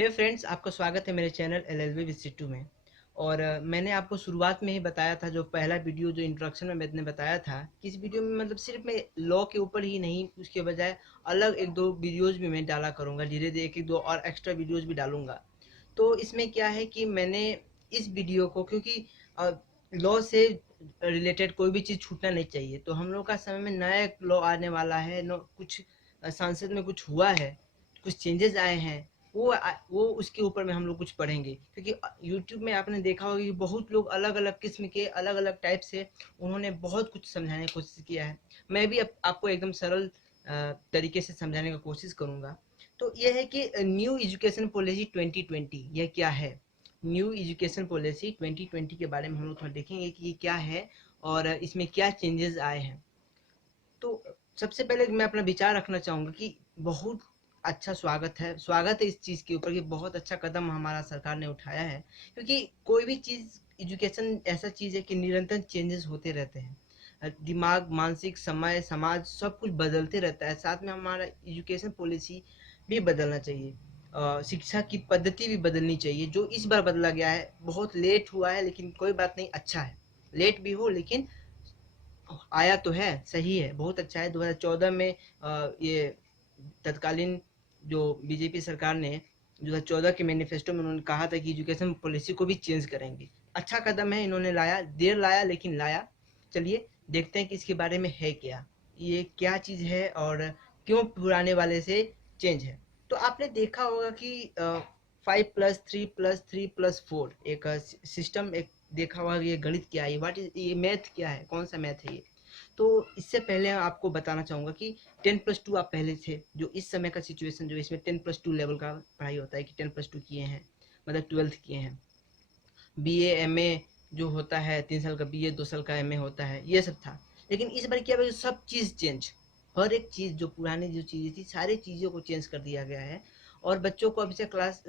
हे friends, आपका स्वागत है मेरे चैनल एलएलबी विद सिट्टू में। और मैंने आपको शुरुआत में ही बताया था, जो पहला वीडियो जो इंट्रोडक्शन में मैंने बताया था कि इस वीडियो में मतलब सिर्फ मैं लॉ के ऊपर ही नहीं, उसके बजाय अलग एक दो वीडियोज भी मैं डाला करूँगा। धीरे धीरे एक दो और एक्स्ट्रा वीडियोज भी डालूंगा। तो इसमें क्या है कि मैंने इस वीडियो को, क्योंकि लॉ से रिलेटेड कोई भी चीज़ छूटना नहीं चाहिए, तो हम लोग का समय में नया एक लॉ आने वाला है। कुछ संसद में कुछ हुआ है, कुछ चेंजेस आए हैं, वो उसके ऊपर में हम लोग कुछ पढ़ेंगे। क्योंकि यूट्यूब में आपने देखा होगा कि बहुत लोग अलग अलग किस्म के, अलग अलग टाइप से उन्होंने बहुत कुछ समझाने की कोशिश किया है। मैं भी आपको एकदम सरल तरीके से समझाने का कोशिश करूंगा। तो यह है कि न्यू एजुकेशन पॉलिसी 2020 यह क्या है। न्यू एजुकेशन पॉलिसी 2020 के बारे में हम लोग थोड़ा देखेंगे कि ये क्या है और इसमें क्या चेंजेस आए हैं। तो सबसे पहले मैं अपना विचार रखना चाहूँगा कि बहुत अच्छा स्वागत है इस चीज़ के ऊपर कि बहुत अच्छा कदम हमारा सरकार ने उठाया है। क्योंकि कोई भी चीज़, एजुकेशन ऐसा चीज़ है कि निरंतर चेंजेस होते रहते हैं। दिमाग, मानसिक, समय, समाज सब कुछ बदलते रहता है, साथ में हमारा एजुकेशन पॉलिसी भी बदलना चाहिए। शिक्षा की पद्धति भी बदलनी चाहिए। जो इस बार बदला गया है बहुत लेट हुआ है, लेकिन कोई बात नहीं, अच्छा है। लेट भी हो लेकिन आया तो है, सही है, बहुत अच्छा है। 2014 में ये तत्कालीन जो बीजेपी सरकार ने 2014 के मैनिफेस्टो में उन्होंने कहा था कि एजुकेशन पॉलिसी को भी चेंज करेंगे। अच्छा कदम है, इन्होंने लाया, देर लाया लेकिन लाया। चलिए देखते हैं कि इसके बारे में है क्या, ये क्या चीज़ है और क्यों पुराने वाले से चेंज है। तो आपने देखा होगा कि 5+3+3+4 एक सिस्टम, एक देखा होगा ये गणित क्या है, व्हाट इज ये, मैथ क्या है, कौन सा मैथ है ये। तो इससे पहले आपको बताना चाहूँगा कि 10+2 आप पहले थे, जो इस समय का सिचुएशन, जो इसमें 10+2 लेवल का पढ़ाई होता है कि 10+2 किए हैं मतलब 12th किए हैं। बीए एमए जो होता है 3 साल का, बीए 2 साल का, एमए होता है, ये सब था। लेकिन इस बार क्या है, सब चीज़ चेंज, हर एक चीज़, जो पुरानी जो चीज़ें थी सारी चीज़ों को चेंज कर दिया गया है। और बच्चों को अभी से क्लास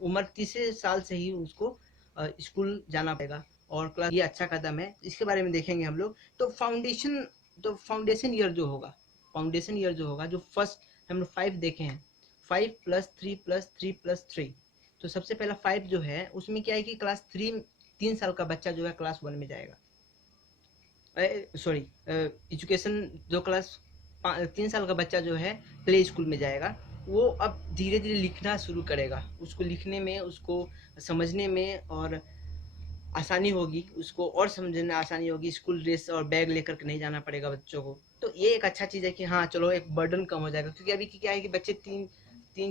उम्र तीसरे साल से ही उसको स्कूल जाना पड़ेगा। और क्लास, ये अच्छा कदम है, इसके बारे में देखेंगे हम लोग। तो फाउंडेशन ईयर जो होगा, जो फर्स्ट हम लोग 5 देखे हैं, 5+3+3+3। तो सबसे पहला 5 जो है उसमें क्या है कि क्लास 3, 3 साल का बच्चा जो है क्लास 1 में जाएगा। सॉरी, एजुकेशन जो क्लास 3 साल का बच्चा जो है प्ले स्कूल में जाएगा, वो अब धीरे धीरे लिखना शुरू करेगा। उसको लिखने में, उसको समझने में और आसानी होगी, उसको और समझने में आसानी होगी। स्कूल ड्रेस और बैग लेकर के नहीं जाना पड़ेगा बच्चों को। तो ये एक अच्छा चीज़ है कि हाँ चलो, एक बर्डन कम हो जाएगा। क्योंकि अभी क्या है कि बच्चे 3,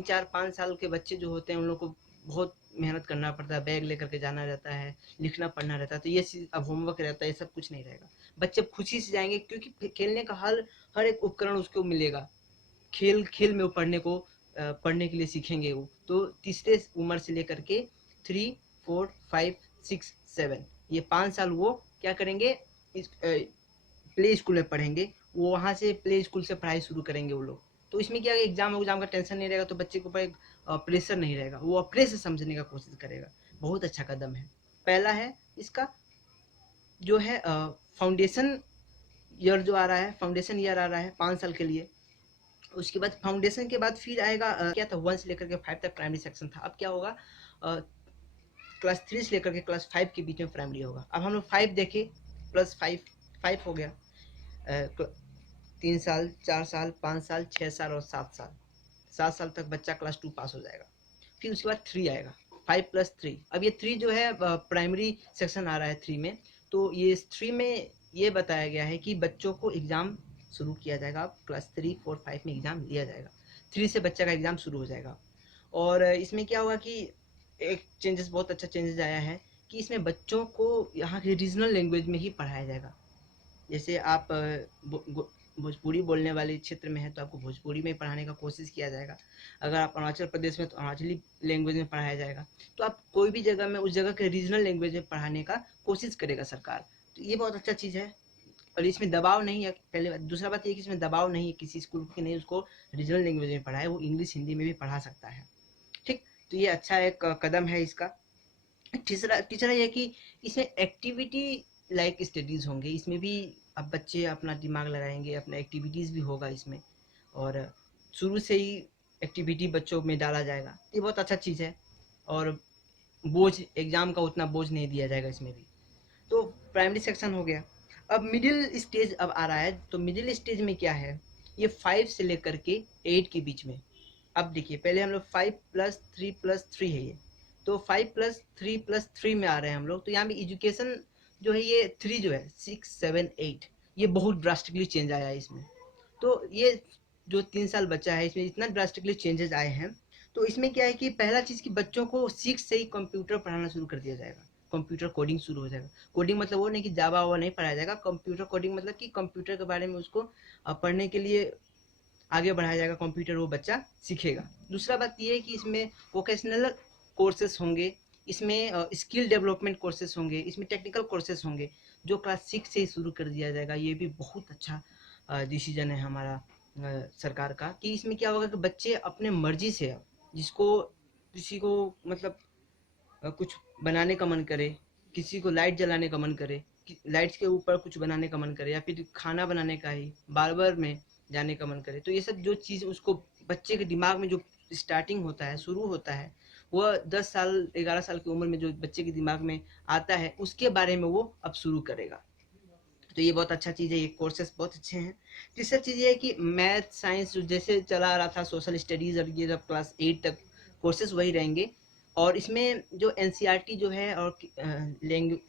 4, 5 साल के बच्चे जो होते हैं उन लोग को बहुत मेहनत करना पड़ता है, बैग लेकर के जाना रहता है, लिखना पढ़ना रहता है। तो ये चीज़ अब होमवर्क रहता है, ये सब कुछ नहीं रहेगा। बच्चे खुशी से जाएंगे क्योंकि खेलने का हर एक उपकरण उसको मिलेगा। खेल खेल में वो पढ़ने के लिए सीखेंगे वो। तो तीसरे उम्र से लेकर के 3, 4, 5, 6, 7, ये 5 साल वो क्या करेंगे, इस प्ले स्कूल में पढ़ेंगे। वो वहाँ से प्ले स्कूल से पढ़ाई शुरू करेंगे वो लोग। तो इसमें क्या है, एग्जाम का टेंशन नहीं रहेगा, तो बच्चे के ऊपर एक प्रेशर नहीं रहेगा, वो अपने से समझने का कोशिश करेगा। बहुत अच्छा कदम है। पहला है इसका जो है फाउंडेशन ईयर जो आ रहा है, फाउंडेशन ईयर आ रहा है 5 साल के लिए। उसके बाद फाउंडेशन के बाद फिर आएगा क्या था, 1 से लेकर के 5 तक प्राइमरी सेक्शन था। अब क्या होगा, क्लास 3 से लेकर के क्लास 5 के बीच में प्राइमरी होगा। अब हम लोग 5 देखे, +5, 5 हो गया। 3 साल, 4 साल, 5 साल, 6 साल और 7 साल, 7 साल तक बच्चा क्लास 2 पास हो जाएगा। फिर उसके बाद 3 आएगा, 5+3। अब ये 3 जो है प्राइमरी सेक्शन आ रहा है 3 में। तो ये 3 में ये बताया गया है कि बच्चों को एग्ज़ाम शुरू किया जाएगा। अब क्लास 3, 4, 5 में एग्ज़ाम लिया जाएगा। 3 से बच्चा का एग्ज़ाम शुरू हो जाएगा। और इसमें क्या होगा कि एक चेंजेस, बहुत अच्छा चेंजेस आया है कि इसमें बच्चों को यहाँ के रीजनल लैंग्वेज में ही पढ़ाया जाएगा। जैसे आप भोजपुरी बोलने वाले क्षेत्र में है तो आपको भोजपुरी में पढ़ाने का कोशिश किया जाएगा। अगर आप अरुणाचल प्रदेश में तो अरुणाचली लैंग्वेज में पढ़ाया जाएगा। तो आप कोई भी जगह में उस जगह के रीजनल लैंग्वेज में पढ़ाने का कोशिश करेगा सरकार। तो ये बहुत अच्छा चीज़ है। और इसमें दबाव नहीं है, पहले बात। दूसरा बात ये कि इसमें दबाव नहीं है किसी स्कूल की, नहीं उसको रीजनल लैंग्वेज में पढ़ाए, वो इंग्लिश हिंदी में भी पढ़ा सकता है। ठीक। तो ये अच्छा एक कदम है इसका। तीसरा तीसरा ये कि इसमें एक्टिविटी लाइक स्टडीज़ होंगे। इसमें भी अब बच्चे अपना दिमाग लगाएंगे, अपना एक्टिविटीज़ भी होगा इसमें। और शुरू से ही एक्टिविटी बच्चों में डाला जाएगा। ये बहुत अच्छा चीज़ है। और बोझ, एग्ज़ाम का उतना बोझ नहीं दिया जाएगा इसमें भी। तो प्राइमरी सेक्शन हो गया। अब मिडिल स्टेज अब आ रहा है। तो मिडिल स्टेज में क्या है, ये 5 से लेकर के 8 के बीच में। अब देखिए, पहले हम लोग 5+3+3 है ये, तो 5+3+3 में आ रहे हैं हम लोग। तो यहाँ पे एजुकेशन जो है ये 3 जो है 6, 7, 8, ये बहुत ड्रास्टिकली चेंज आया है इसमें। तो ये जो 3 साल बच्चा है इसमें इतना ड्रास्टिकली चेंजेस आए हैं। तो इसमें क्या है कि पहला चीज़ कि बच्चों को 6 से ही कंप्यूटर पढ़ाना शुरू कर दिया जाएगा। कंप्यूटर कोडिंग शुरू हो जाएगा। कोडिंग मतलब वो नहीं कि जावा वावा नहीं पढ़ाया जाएगा। कंप्यूटर कोडिंग मतलब कि कंप्यूटर के बारे में उसको पढ़ने के लिए आगे बढ़ाया जाएगा। कंप्यूटर वो बच्चा सीखेगा। दूसरा बात ये है कि इसमें वोकेशनल कोर्सेस होंगे, इसमें स्किल डेवलपमेंट कोर्सेस होंगे, इसमें टेक्निकल कोर्सेस होंगे, जो क्लास 6 से ही शुरू कर दिया जाएगा। ये भी बहुत अच्छा डिसीजन है हमारा सरकार का, कि इसमें क्या होगा कि बच्चे अपने मर्जी से, जिसको किसी को मतलब कुछ बनाने का मन करे, किसी को लाइट जलाने का मन करे, लाइट्स के ऊपर कुछ बनाने का मन करे, या फिर खाना बनाने का ही बार्बर में जाने का मन करे, तो ये सब जो चीज़ उसको बच्चे के दिमाग में जो स्टार्टिंग होता है, शुरू होता है, वह 10 साल 11 साल की उम्र में जो बच्चे के दिमाग में आता है, उसके बारे में वो अब शुरू करेगा। तो ये बहुत अच्छा चीज़ है, ये कोर्सेस बहुत अच्छे हैं। तीसरा चीज़ ये है कि मैथ साइंस जो जैसे चला आ रहा था, सोशल स्टडीज़ और ये जब क्लास 8 तक कोर्सेस वही रहेंगे। और इसमें जो एनसीईआरटी जो है और लैंग्वेज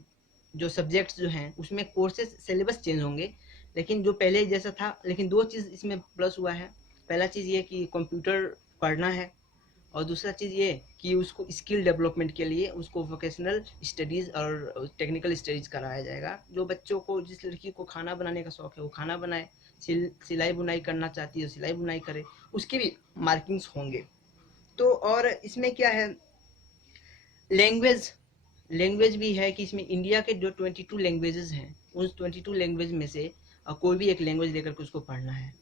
जो सब्जेक्ट्स जो हैं उसमें कोर्सेस सिलेबस चेंज होंगे, लेकिन जो पहले जैसा था। लेकिन दो चीज़ इसमें प्लस हुआ है। पहला चीज़ ये कि कंप्यूटर पढ़ना है, और दूसरा चीज़ ये कि उसको स्किल डेवलपमेंट के लिए उसको वोकेशनल स्टडीज़ और टेक्निकल स्टडीज़ कराया जाएगा। जो बच्चों को, जिस लड़की को खाना बनाने का शौक़ है वो खाना बनाए, सिलाई बुनाई करना चाहती है सिलाई बुनाई करे, उसके भी मार्किंग्स होंगे। तो और इसमें क्या है, लैंग्वेज लैंग्वेज भी है कि इसमें इंडिया के जो 22 लैंग्वेजेस हैं, उन 22 लैंग्वेज में से कोई भी एक लैंग्वेज लेकर के उसको पढ़ना है।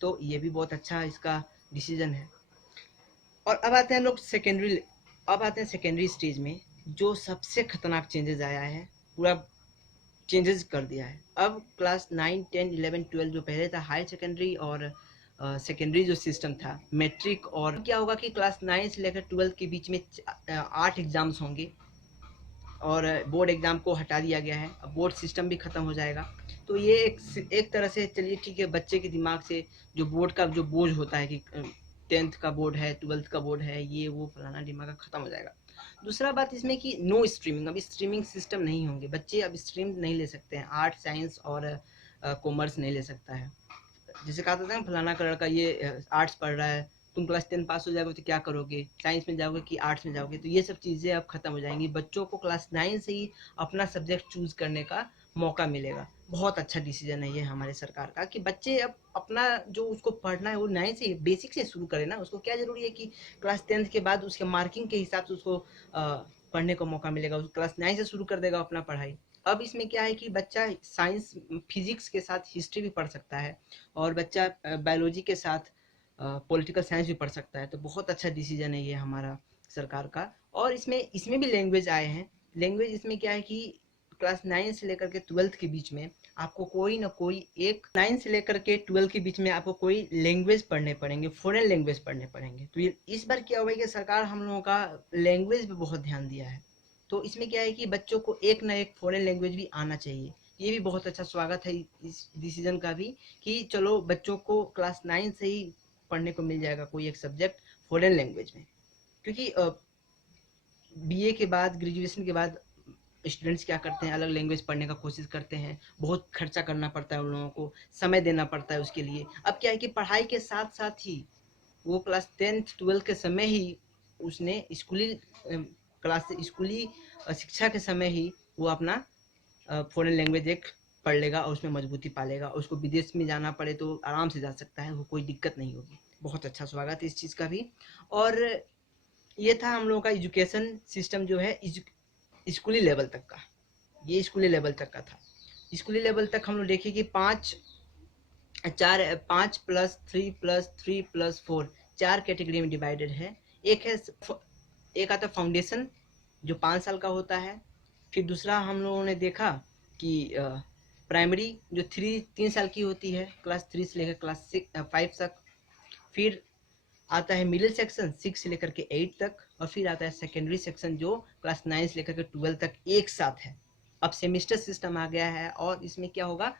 तो ये भी बहुत अच्छा इसका डिसीजन है। और अब आते हैं लोग सेकेंडरी स्टेज में, जो सबसे खतरनाक चेंजेस आया है, पूरा चेंजेस कर दिया है। अब क्लास 9, 10, 11, 12 जो पहले था हायर सेकेंडरी और सेकेंडरी जो सिस्टम था मैट्रिक, और क्या होगा कि क्लास 9 से लेकर 12 के बीच में 8 एग्जाम्स होंगे, और बोर्ड एग्जाम को हटा दिया गया है। अब बोर्ड सिस्टम भी ख़त्म हो जाएगा। तो ये एक तरह से, चलिए ठीक है, बच्चे के दिमाग से जो बोर्ड का जो बोझ होता है कि 10th का बोर्ड है, 12th का बोर्ड है, ये वो फलाना दिमाग का ख़त्म हो जाएगा। दूसरा बात इसमें कि नो स्ट्रीमिंग, अब स्ट्रीमिंग सिस्टम नहीं होंगे। बच्चे अब स्ट्रीम नहीं ले सकते हैं, आर्ट साइंस और कॉमर्स नहीं ले सकता है। जैसे कहा था ना, फलाना कलर का ये आर्ट्स पढ़ रहा है, तुम क्लास 10 पास हो जाओगे तो क्या करोगे, साइंस में जाओगे कि आर्ट्स में जाओगे, तो ये सब चीज़ें अब खत्म हो जाएंगी। बच्चों को क्लास 9 से ही अपना सब्जेक्ट चूज करने का मौका मिलेगा। बहुत अच्छा डिसीजन है ये हमारे सरकार का, कि बच्चे अब अपना जो उसको पढ़ना है वो 9 से बेसिक से शुरू करे ना। उसको क्या जरूरी है कि क्लास 10 के बाद उसके मार्किंग के हिसाब से उसको पढ़ने का मौका मिलेगा। क्लास 9 से शुरू कर देगा अपना पढ़ाई। अब इसमें क्या है कि बच्चा साइंस फिजिक्स के साथ हिस्ट्री भी पढ़ सकता है, और बच्चा बायोलॉजी के साथ पॉलिटिकल साइंस भी पढ़ सकता है। तो बहुत अच्छा डिसीजन है ये हमारा सरकार का। और इसमें भी लैंग्वेज आए हैं। लैंग्वेज इसमें क्या है कि क्लास 9 से लेकर के 12 के बीच में आपको कोई ना कोई एक, 9 से लेकर के 12 के बीच में आपको कोई लैंग्वेज पढ़ने पड़ेंगे, फॉरेन लैंग्वेज पढ़ने पड़ेंगे। तो ये इस बार क्या हुआ है कि सरकार हम लोगों का लैंग्वेज पे बहुत ध्यान दिया है। तो इसमें क्या है कि बच्चों को एक ना एक फॉरेन लैंग्वेज भी आना चाहिए। ये भी बहुत अच्छा स्वागत है इस डिसीजन का भी, कि चलो बच्चों को क्लास 9 से ही पढ़ने को मिल जाएगा कोई एक सब्जेक्ट फॉरेन लैंग्वेज में। क्योंकि बीए के बाद, ग्रेजुएशन के बाद स्टूडेंट्स क्या करते हैं, अलग लैंग्वेज पढ़ने का कोशिश करते हैं। बहुत खर्चा करना पड़ता है उन लोगों को, समय देना पड़ता है उसके लिए। अब क्या है कि पढ़ाई के साथ साथ ही वो क्लास 10th 12 के समय ही उसने स्कूली शिक्षा के समय ही वो अपना फॉरेन लैंग्वेज एक पढ़ लेगा, और उसमें मजबूती पालेगा। उसको विदेश में जाना पड़े तो आराम से जा सकता है, वो कोई दिक्कत नहीं होगी। बहुत अच्छा स्वागत है इस चीज़ का भी। और ये था हम लोगों का एजुकेशन सिस्टम जो है स्कूली लेवल तक का। ये स्कूली लेवल तक का था। स्कूली लेवल तक हम लोग देखिए कि 5+3+3+4 4 कैटेगरी में डिवाइडेड है। एक आता फाउंडेशन जो 5 साल का होता है। फिर दूसरा हम लोगों ने देखा कि प्राइमरी जो 3 साल की होती है, क्लास 3 से लेकर क्लास 5 तक। फिर आता है मिडिल सेक्शन 6 से लेकर के 8 तक, और फिर आता है सेकेंडरी सेक्शन जो क्लास 9 से लेकर के 12 तक एक साथ है। अब सेमिस्टर सिस्टम आ गया है, और इसमें क्या होगा,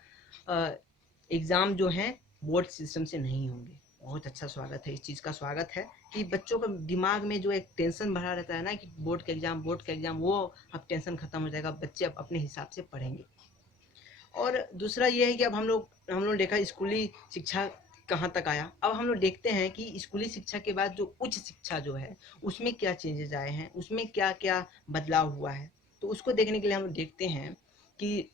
एग्ज़ाम जो है बोर्ड सिस्टम से नहीं होंगे। बहुत अच्छा स्वागत है, इस चीज़ का स्वागत है कि बच्चों का दिमाग में जो एक टेंशन भरा रहता है ना कि बोर्ड का एग्ज़ाम, वो अब टेंशन खत्म हो जाएगा, बच्चे अब अपने हिसाब से पढ़ेंगे। और दूसरा ये है कि अब हम लोग देखा स्कूली शिक्षा कहाँ तक आया। अब हम लोग देखते हैं कि स्कूली शिक्षा के बाद जो उच्च शिक्षा जो है उसमें क्या चेंजेस आए हैं, उसमें क्या क्या बदलाव हुआ है। तो उसको देखने के लिए हम लोग देखते हैं कि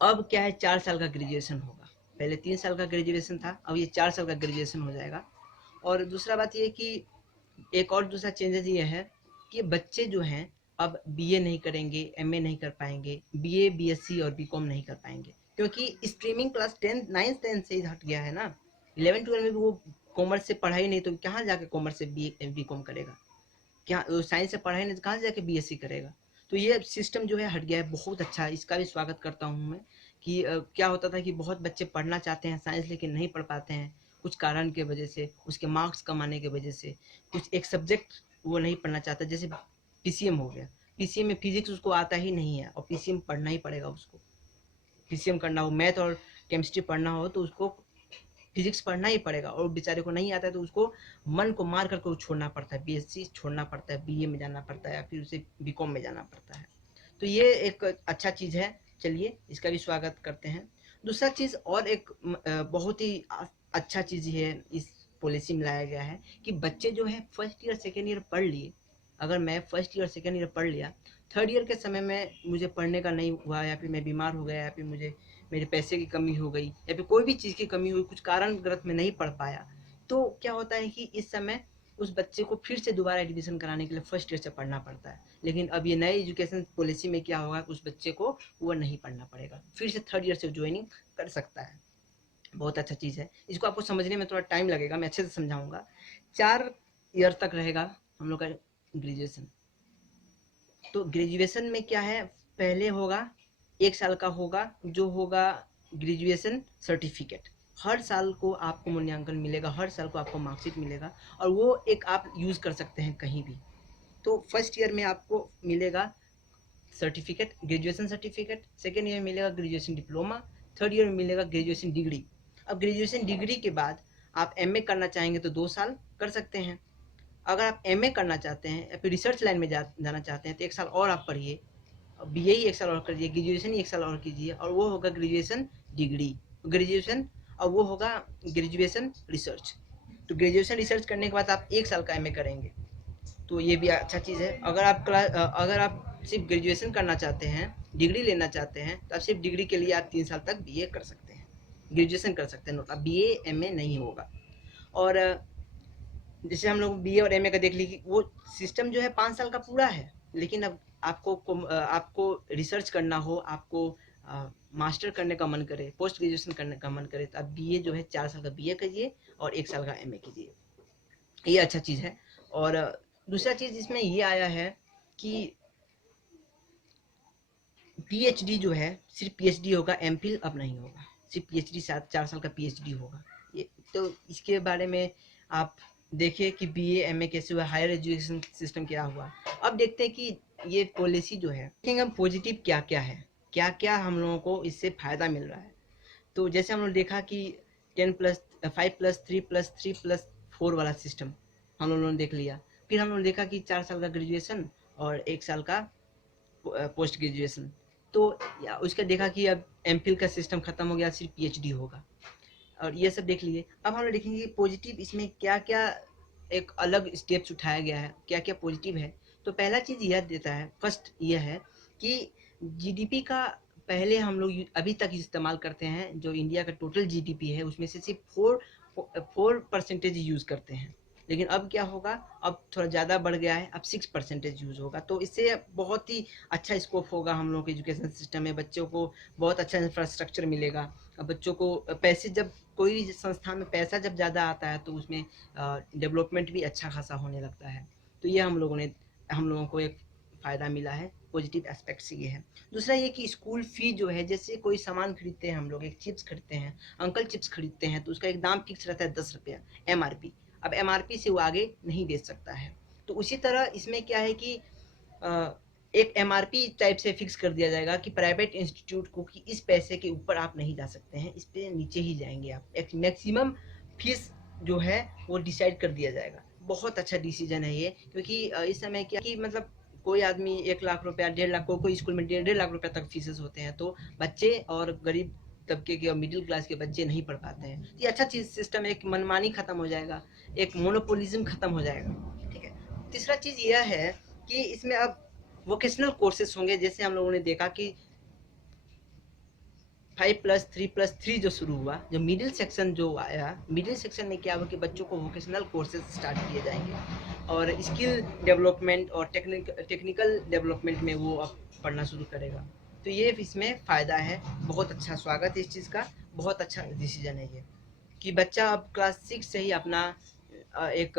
अब क्या है, 4 साल का ग्रेजुएशन होगा। पहले 3 साल का ग्रेजुएशन था, अब ये 4 साल का ग्रेजुएशन हो जाएगा। और दूसरा बात ये कि एक और दूसरा चेंजेस ये है कि बच्चे जो हैं अब बीए नहीं करेंगे, एमए नहीं कर पाएंगे, बीए बीएससी और बीकॉम नहीं कर पाएंगे, क्योंकि स्ट्रीमिंग क्लास 10 9 10 से ही हट गया है ना। 11 12 में भी वो कॉमर्स से पढ़ा ही नहीं, तो कहाँ जाके कॉमर्स से बीकॉम करेगा, क्या साइंस से पढ़ा ही नहीं तो कहाँ से जाके बीएससी करेगा। तो ये सिस्टम जो है हट गया है, बहुत अच्छा है, इसका भी स्वागत करता हूँ मैं। कि क्या होता था कि बहुत बच्चे पढ़ना चाहते हैं साइंस लेकिन नहीं पढ़ पाते हैं कुछ कारण के वजह से, उसके मार्क्स कम आने की वजह से, कुछ एक सब्जेक्ट वो नहीं पढ़ना चाहता। जैसे पीसीएम हो गया, पीसीएम में फिजिक्स उसको आता ही नहीं है, और पीसीएम पढ़ना ही पड़ेगा उसको। पीसीएम करना हो, मैथ और केमिस्ट्री पढ़ना हो, तो उसको फिजिक्स पढ़ना ही पड़ेगा, और बेचारे को नहीं आता है तो उसको मन को मार करके छोड़ना पड़ता है, बीएससी छोड़ना पड़ता है, बीए में जाना पड़ता है, या फिर उसे बीकॉम में जाना पड़ता है। तो ये एक अच्छा चीज़ है, चलिए इसका भी स्वागत करते हैं। दूसरा चीज़ और एक बहुत ही अच्छा चीज़ है इस पॉलिसी में लाया गया है कि बच्चे जो है फर्स्ट ईयर सेकेंड ईयर पढ़ लिए, अगर मैं फर्स्ट ईयर सेकेंड ईयर पढ़ लिया, थर्ड ईयर के समय में मुझे पढ़ने का नहीं हुआ, या फिर मैं बीमार हो गया, या फिर मुझे मेरे पैसे की कमी हो गई, या फिर कोई भी चीज़ की कमी हुई, कुछ कारणवश में नहीं पढ़ पाया, तो क्या होता है कि इस समय उस बच्चे को फिर से दोबारा एडमिशन कराने के लिए फर्स्ट ईयर से पढ़ना पड़ता है। लेकिन अब ये नए एजुकेशन पॉलिसी में क्या होगा, उस बच्चे को वो नहीं पढ़ना पड़ेगा, फिर से थर्ड ईयर से ज्वाइनिंग कर सकता है। बहुत अच्छा चीज़ है, इसको आपको समझने में थोड़ा टाइम लगेगा, मैं अच्छे से समझाऊंगा। 4 ईयर तक रहेगा हम लोग का ग्रेजुएशन। तो ग्रेजुएशन में क्या है, पहले होगा 1 साल का होगा जो होगा ग्रेजुएशन सर्टिफिकेट। हर साल को आपको मूल्यांकन मिलेगा, हर साल को आपको मार्कशीट मिलेगा, और वो एक आप यूज़ कर सकते हैं कहीं भी। तो फर्स्ट ईयर में आपको मिलेगा certificate, graduation certificate, second year में मिलेगा ग्रेजुएशन डिप्लोमा, थर्ड ईयर में मिलेगा ग्रेजुएशन डिग्री। अब ग्रेजुएशन डिग्री के बाद आप एमए करना चाहेंगे तो 2 साल कर सकते हैं। अगर आप एमए करना चाहते हैं या फिर रिसर्च लाइन में जाना चाहते हैं तो 1 साल और आप पढ़िए, बीए ही 1 साल और करिए, ग्रेजुएशन ही 1 साल और कीजिए, और वो होगा ग्रेजुएशन डिग्री, ग्रेजुएशन, और वो होगा ग्रेजुएशन रिसर्च। तो ग्रेजुएशन रिसर्च करने के बाद आप 1 साल का एमए करेंगे, तो ये भी अच्छा चीज़ है। अगर आप सिर्फ ग्रेजुएशन करना चाहते हैं, डिग्री लेना चाहते हैं, तो आप सिर्फ डिग्री के लिए आप 3 साल तक बीए कर सकते हैं, ग्रेजुएशन कर सकते हैं, नोट, अब बीए एमए नहीं होगा। और जैसे हम लोग बीए और एमए का देख ली कि वो सिस्टम जो है 5 साल का पूरा है, लेकिन अब आपको रिसर्च करना हो, आपको मास्टर करने का मन करे, पोस्ट ग्रेजुएशन करने का मन करे, तो आप बीए जो है 4 साल का बीए करिए और 1 साल का एमए कीजिए, ये अच्छा चीज़ है। और दूसरा चीज़ इसमें ये आया है कि पीएचडी जो है सिर्फ पीएचडी होगा, एमफिल अब नहीं होगा, सिर्फ पीएचडी, 4 साल का पीएचडी होगा। ये तो इसके बारे में आप देखिए कि बीए एमए कैसे हुआ, हायर एजुकेशन सिस्टम क्या हुआ। अब देखते हैं कि ये पॉलिसी जो है, देखेंगे हम पॉजिटिव क्या क्या है, क्या क्या हम लोगों को इससे फ़ायदा मिल रहा है। तो जैसे हम लोग देखा कि 10+5+3+3+4 वाला सिस्टम हम लोगों ने देख लिया। फिर हम लोगों ने देखा कि 4 साल का ग्रेजुएशन और 1 साल का पोस्ट ग्रेजुएशन। तो उसका देखा कि अब एमफिल का सिस्टम खत्म हो गया, सिर्फ पीएचडी होगा, और ये सब देख लिए। अब हम लोग देखेंगे कि पॉजिटिव इसमें क्या क्या एक अलग स्टेप्स उठाया गया है, क्या क्या पॉजिटिव है। तो पहला चीज़ यह देता है, फर्स्ट ये है कि जीडीपी का पहले हम लोग अभी तक इस्तेमाल करते हैं, जो इंडिया का टोटल जीडीपी है उसमें से सिर्फ 4% यूज़ करते हैं। लेकिन अब क्या होगा, अब थोड़ा ज़्यादा बढ़ गया है, अब 6% यूज़ होगा। तो इससे बहुत ही अच्छा स्कोप होगा हम लोग के एजुकेशन सिस्टम में, बच्चों को बहुत अच्छा इंफ्रास्ट्रक्चर मिलेगा। अब बच्चों को पैसे, जब कोई संस्था में पैसा जब ज़्यादा आता है तो उसमें डेवलपमेंट भी अच्छा खासा होने लगता है। तो ये हम लोगों को एक फ़ायदा मिला है, पॉजिटिव एस्पेक्ट्स ये है। दूसरा ये कि स्कूल फ़ी जो है, जैसे कोई सामान खरीदते हैं हम लोग, एक चिप्स खरीदते हैं, अंकल चिप्स खरीदते हैं, तो उसका एक दाम फिक्स रहता है 10 रुपया एमआरपी। अब एमआरपी से वो आगे नहीं बेच सकता है। तो उसी तरह इसमें क्या है कि एक एमआरपी टाइप से फिक्स कर दिया जाएगा कि प्राइवेट इंस्टीट्यूट को कि इस पैसे के ऊपर आप नहीं जा सकते हैं, इस पे नीचे ही जाएंगे आप, एक मैक्सिमम फीस जो है वो डिसाइड कर दिया जाएगा। बहुत अच्छा डिसीजन है ये, क्योंकि इस समय क्या कि मतलब कोई आदमी 1 लाख रुपया 1.5 लाख, कोई स्कूल में 1.5 लाख रुपया तक फीसेस होते हैं, तो बच्चे और गरीब तबके के और मिडिल क्लास के बच्चे नहीं पढ़ पाते हैं। तो ये अच्छा चीज सिस्टम, एक मनमानी खत्म हो जाएगा, एक मोनोपोलिज्म खत्म हो जाएगा। ठीक है। तीसरा चीज यह है कि इसमें अब वोकेशनल कोर्सेज होंगे। जैसे हम लोगों ने देखा कि 5+3+3 जो शुरू हुआ, जो मिडिल सेक्शन जो आया, मिडिल सेक्शन में क्या हुआ कि बच्चों को वोकेशनल कोर्सेज स्टार्ट किए जाएंगे और स्किल डेवलपमेंट और टेक्निकल डेवलपमेंट में वो अब पढ़ना शुरू करेगा। तो ये इसमें फ़ायदा है, बहुत अच्छा स्वागत है इस चीज़ का, बहुत अच्छा डिसीजन है ये कि बच्चा अब क्लास 6 से ही अपना एक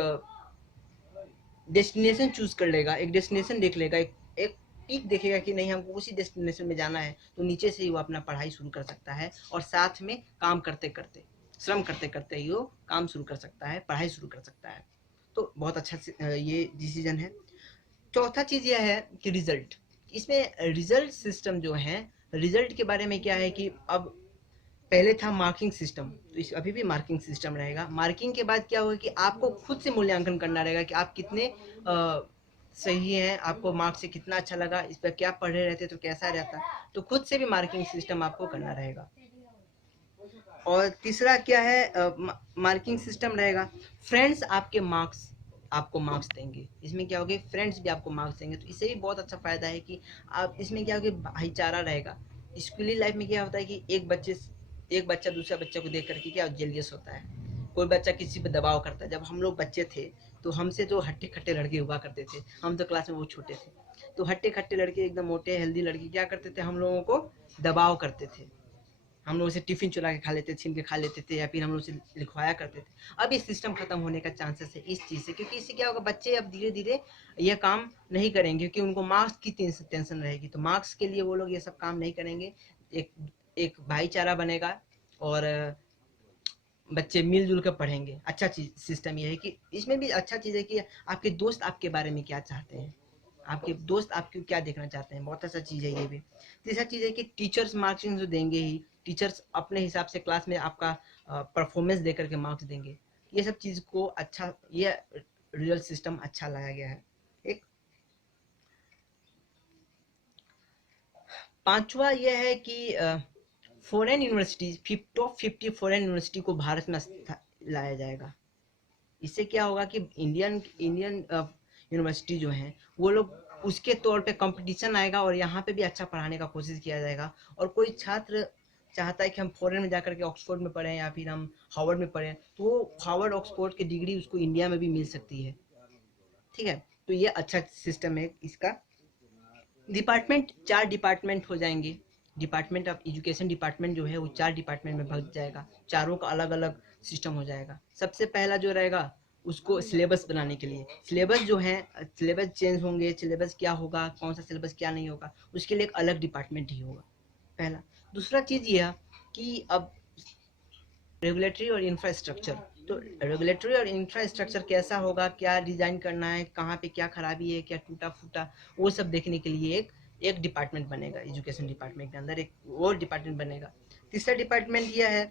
डेस्टिनेशन चूज कर लेगा, एक डेस्टिनेशन देख लेगा, एक पीक देखेगा कि नहीं हमको उसी डेस्टिनेशन में जाना है, तो नीचे से ही वो अपना पढ़ाई शुरू कर सकता है और साथ में काम करते करते, श्रम करते करते ही वो काम शुरू कर सकता है, पढ़ाई शुरू कर सकता है। तो बहुत अच्छा ये डिसीजन है। चौथा चीज़ यह है कि रिजल्ट, इसमें रिजल्ट सिस्टम जो है, रिजल्ट के बारे में क्या है कि अब पहले था मार्किंग सिस्टम, तो इस अभी भी मार्किंग सिस्टम रहेगा। मार्किंग के बाद क्या होगा कि आपको खुद से मूल्यांकन करना रहेगा कि आप कितने सही हैं, आपको मार्क्स से कितना अच्छा लगा, इस पर क्या पढ़े रहते तो कैसा रहता, तो खुद से भी मार्किंग सिस्टम आपको करना रहेगा। और तीसरा क्या है, मार्किंग सिस्टम रहेगा, फ्रेंड्स आपके मार्क्स आपको मार्क्स देंगे। इसमें क्या होगा, फ्रेंड्स भी आपको मार्क्स देंगे, तो इससे भी बहुत अच्छा फायदा है कि आप इसमें क्या होगा, भाईचारा रहेगा। स्कूली लाइफ में क्या होता है कि एक बच्चा दूसरा बच्चे को देख करके क्या जेलियस होता है, कोई बच्चा किसी पे दबाव करता है। जब हम लोग बच्चे थे तो हमसे जो हट्टे खट्टे लड़के हुआ करते थे, हम तो क्लास में वो छोटे थे, तो हट्टे खट्टे लड़के एकदम मोटे हेल्दी लड़के क्या करते थे, हम लोगों को दबाव करते थे। हम लोग उसे टिफिन चुरा के खा लेते, छीन के खा लेते थे, या फिर हम लोग उसे लिखवाया करते थे। अब ये सिस्टम खत्म होने का चांसेस है इस चीज़ से, क्योंकि इससे क्या होगा, बच्चे अब धीरे धीरे ये काम नहीं करेंगे क्योंकि उनको मार्क्स की टेंशन रहेगी, तो मार्क्स के लिए वो लोग ये सब काम नहीं करेंगे। एक एक भाईचारा बनेगा और बच्चे मिलजुल कर पढ़ेंगे। अच्छा चीज सिस्टम ये है कि इसमें भी अच्छा चीज़ है कि आपके दोस्त आपके बारे में क्या चाहते हैं, आपके दोस्त आपको क्या देखना चाहते हैं, बहुत अच्छा चीज़ है ये भी। तीसरा चीज़ है कि टीचर्स मार्क्सिंग जो देंगे ही, टीचर्स अपने हिसाब से क्लास में आपका परफॉर्मेंस दे करके मार्क्स देंगे। ये सब चीज़ को अच्छा, ये रिजल्ट सिस्टम अच्छा लाया गया है। एक पांचवा यह है कि foreign universities, top 50 foreign university को भारत में लाया जाएगा। इससे क्या होगा कि इंडियन इंडियन यूनिवर्सिटी जो है वो लोग उसके तौर पे कंपटीशन आएगा और यहाँ पे भी अच्छा पढ़ाने का कोशिश किया जाएगा। और कोई छात्र चाहता है कि हम फॉरेन में जाकर के ऑक्सफोर्ड में पढ़ें या फिर हम हार्वर्ड में पढ़ें, तो हार्वर्ड ऑक्सफोर्ड की डिग्री उसको इंडिया में भी मिल सकती है। ठीक है। तो ये अच्छा सिस्टम है इसका। डिपार्टमेंट, 4 डिपार्टमेंट हो जाएंगे। डिपार्टमेंट ऑफ एजुकेशन डिपार्टमेंट जो है वो 4 डिपार्टमेंट में भाग जाएगा, चारों का अलग अलग सिस्टम हो जाएगा। सबसे पहला जो रहेगा उसको सिलेबस बनाने के लिए, सिलेबस जो है, सिलेबस चेंज होंगे, सिलेबस क्या होगा, कौन सा सिलेबस क्या नहीं होगा, उसके लिए एक अलग डिपार्टमेंट ही होगा, पहला। दूसरा चीज़ यह कि अब रेगुलेटरी और इंफ्रास्ट्रक्चर, तो रेगुलेटरी और इंफ्रास्ट्रक्चर कैसा होगा, क्या डिज़ाइन करना है, कहाँ पे क्या खराबी है, क्या टूटा फूटा, वो सब देखने के लिए एक एक डिपार्टमेंट बनेगा। एजुकेशन डिपार्टमेंट के अंदर एक और डिपार्टमेंट बनेगा। तीसरा डिपार्टमेंट यह है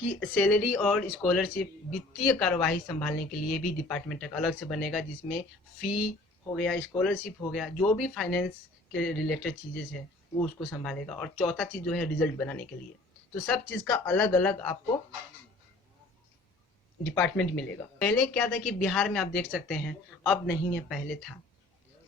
कि सैलरी और स्कॉलरशिप, वित्तीय कार्यवाही संभालने के लिए भी डिपार्टमेंट एक अलग से बनेगा, जिसमें फ़ी हो गया, स्कॉलरशिप हो गया, जो भी फाइनेंस के रिलेटेड चीज़ें हैं वो उसको संभालेगा। और चौथा चीज़ जो है रिजल्ट बनाने के लिए, तो सब चीज़ का अलग अलग आपको डिपार्टमेंट मिलेगा। पहले क्या था कि बिहार में आप देख सकते हैं, अब नहीं है, पहले था।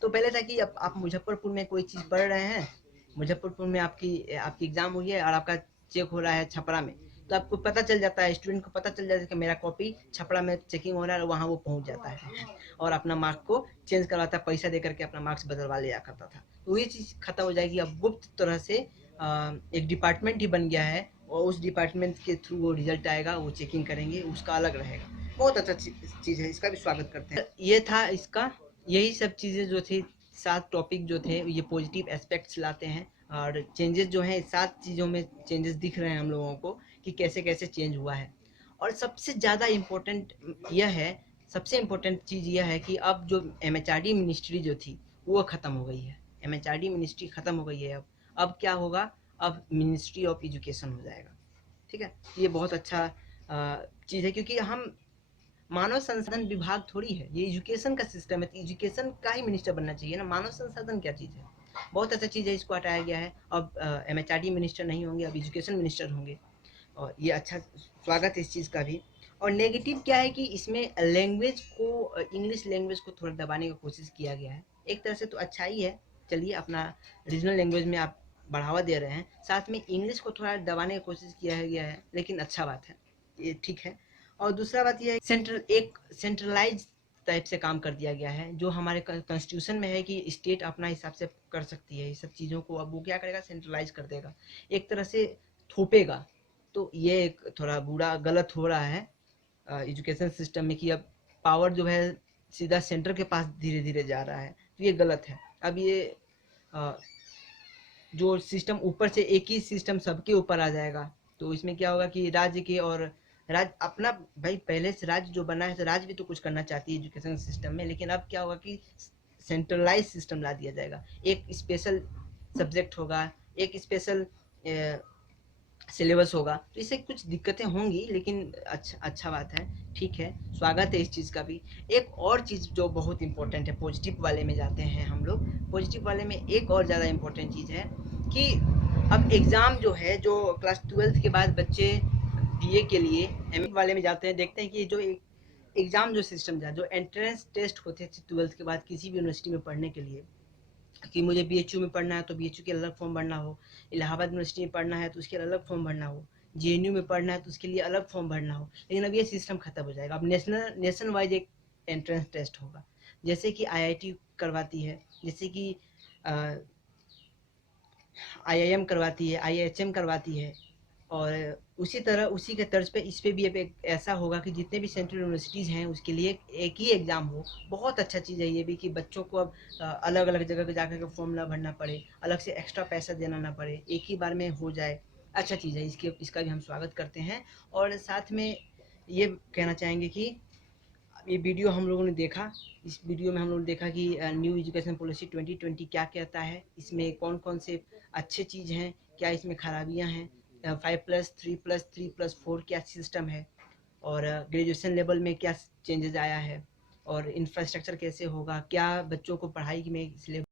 तो पहले था कि अब आप मुजफ्फरपुर में कोई चीज़ पढ़ रहे हैं, मुजफ्फरपुर में आपकी आपकी एग्ज़ाम हुई है और आपका चेक हो रहा है छपरा में, तो आपको पता चल जाता है, स्टूडेंट को पता चल जाता है कि मेरा कॉपी छपरा में चेकिंग हो रहा है, और वहाँ वो पहुँच जाता है और अपना मार्क को चेंज करवाता है, पैसा दे करके अपना मार्क्स बदलवा लिया करता था। तो ये चीज़ खत्म हो जाएगी। अब गुप्त तरह से एक डिपार्टमेंट ही बन गया है और उस डिपार्टमेंट के थ्रू वो रिजल्ट आएगा, वो चेकिंग करेंगे, उसका अलग रहेगा। बहुत अच्छा चीज़ है, इसका भी स्वागत करते हैं। ये था इसका, यही सब चीज़ें जो थी, 7 टॉपिक जो थे, ये पॉजिटिव एस्पेक्ट्स लाते हैं। और चेंजेस जो हैं, 7 चीज़ों में चेंजेस दिख रहे हैं हम लोगों को कि कैसे कैसे चेंज हुआ है। और सबसे ज़्यादा इम्पोर्टेंट यह है, सबसे इम्पोर्टेंट चीज़ यह है कि अब जो एमएचआरडी मिनिस्ट्री जो थी वो ख़त्म हो गई है। एमएचआरडी मिनिस्ट्री ख़त्म हो गई है। अब क्या होगा, अब मिनिस्ट्री ऑफ एजुकेशन हो जाएगा। ठीक है, ये बहुत अच्छा चीज़ है, क्योंकि हम मानव संसाधन विभाग थोड़ी है, ये एजुकेशन का सिस्टम है, तो एजुकेशन का ही मिनिस्टर बनना चाहिए ना। मानव संसाधन क्या चीज़ है? बहुत अच्छा चीज़ है, इसको हटाया गया है। अब एमएचआरडी मिनिस्टर नहीं होंगे, अब एजुकेशन मिनिस्टर होंगे, और ये अच्छा स्वागत है इस चीज़ का भी। और नेगेटिव क्या है कि इसमें लैंग्वेज को, इंग्लिश लैंग्वेज को थोड़ा दबाने की कोशिश किया गया है। एक तरह से तो अच्छा ही है, चलिए अपना रीजनल लैंग्वेज में आप बढ़ावा दे रहे हैं, साथ में इंग्लिश को थोड़ा दबाने की कोशिश किया गया है, लेकिन अच्छा बात है, ये ठीक है। और दूसरा बात यह है, एक सेंट्रलाइज टाइप से काम कर दिया गया है, जो हमारे कॉन्स्टिट्यूशन में है कि स्टेट अपना हिसाब से कर सकती है ये सब चीज़ों को। अब वो क्या करेगा, सेंट्रलाइज कर देगा, एक तरह से थोपेगा। तो ये एक थोड़ा बुरा गलत हो रहा है एजुकेशन सिस्टम में, कि अब पावर जो है सीधा सेंटर के पास धीरे धीरे जा रहा है, तो ये गलत है। अब ये जो सिस्टम ऊपर से एक ही सिस्टम सबके ऊपर आ जाएगा, तो इसमें क्या होगा कि राज्य के, और राज्य अपना, भाई पहले से राज्य जो बना है तो राज्य भी तो कुछ करना चाहती है एजुकेशन सिस्टम में, लेकिन अब क्या होगा कि सेंट्रलाइज सिस्टम ला दिया जाएगा। एक स्पेशल सब्जेक्ट होगा, एक स्पेशल सिलेबस होगा, तो इससे कुछ दिक्कतें होंगी, लेकिन अच्छा बात है, ठीक है, स्वागत है इस चीज़ का भी। एक और चीज़ जो बहुत इंपॉर्टेंट है, पॉजिटिव वाले में जाते हैं हम लोग। पॉजिटिव वाले में एक और ज़्यादा इंपॉर्टेंट चीज़ है कि अब एग्ज़ाम जो है, जो क्लास 12th के बाद बच्चे बीए के लिए एमए वाले में जाते हैं, देखते हैं कि जो एग्ज़ाम जो सिस्टम था, जो एंट्रेंस टेस्ट होते थे 12th के बाद किसी भी यूनिवर्सिटी में पढ़ने के लिए, कि मुझे बीएचयू में पढ़ना है तो बीएचयू के अलग फॉर्म भरना हो, इलाहाबाद यूनिवर्सिटी में पढ़ना है तो उसके अलग फॉर्म भरना हो, जेएनयू में पढ़ना है तो उसके लिए अलग फॉर्म भरना हो। लेकिन अब ये सिस्टम खत्म हो जाएगा, अब नेशन वाइज एक एंट्रेंस टेस्ट होगा, जैसे कि आईआईटी करवाती है, जैसे कि आईआईएम करवाती है, आईएचएम करवाती है, और उसी तरह उसी के तर्ज पे इस पे भी अब एक ऐसा होगा कि जितने भी सेंट्रल यूनिवर्सिटीज़ हैं उसके लिए एक ही एग्ज़ाम हो। बहुत अच्छा चीज़ है ये भी, कि बच्चों को अब अलग अलग जगह पे जाकर के फॉर्म ना भरना पड़े, अलग से एक्स्ट्रा पैसा देना ना पड़े, एक ही बार में हो जाए। अच्छा चीज़ है, इसका भी हम स्वागत करते हैं। और साथ में ये कहना चाहेंगे कि ये वीडियो हम लोगों ने देखा, इस वीडियो में हम लोगों ने देखा कि न्यू एजुकेशन पॉलिसी 2020 क्या कहता है, इसमें कौन कौन से अच्छे चीज़ हैं, क्या इसमें खराबियां हैं, 5+3+3+4 क्या सिस्टम है, और ग्रेजुएशन लेवल में क्या चेंजेस आया है, और इंफ्रास्ट्रक्चर कैसे होगा, क्या बच्चों को पढ़ाई में सिलेबस